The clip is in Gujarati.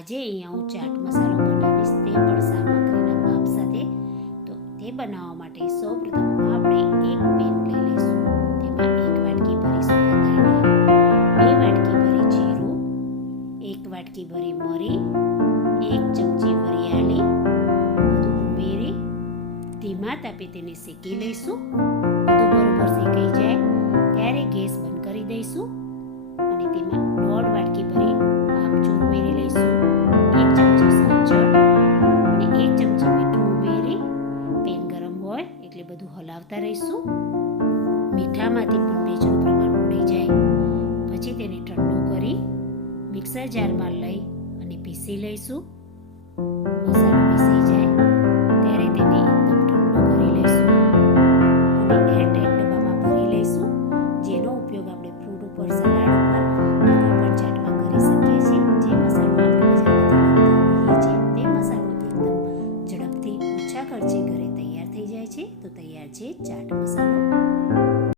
આજે અહીંયા હું ચાટ મસાલો બનાવીશ તે પણ સામગ્રીના માપ સાથે. તો તે બનાવવા માટે સૌપ્રથમ આપણે એક પેન લઈ લઈશું. તેમાં એક વાટકી ભરી સૂકા બે વાટકી ભરી જીરું, એક વાટકી ભરી મરી, એક ચમચી વરિયાળી બધું ઉમેરી, ધીમા તાપે તેને શેકી લઈશું. બધું બરોબર શેકાઈ બધું હલાવતા રહીશું. મીઠામાંથી પણ તેજનું પ્રમાણ ઉડી જાય. પછી તેને ઠંડુ કરી મિક્સર જારમાં લઈ અને પીસી લઈશું. છે તો તૈયાર છે ચાટ મસાલો.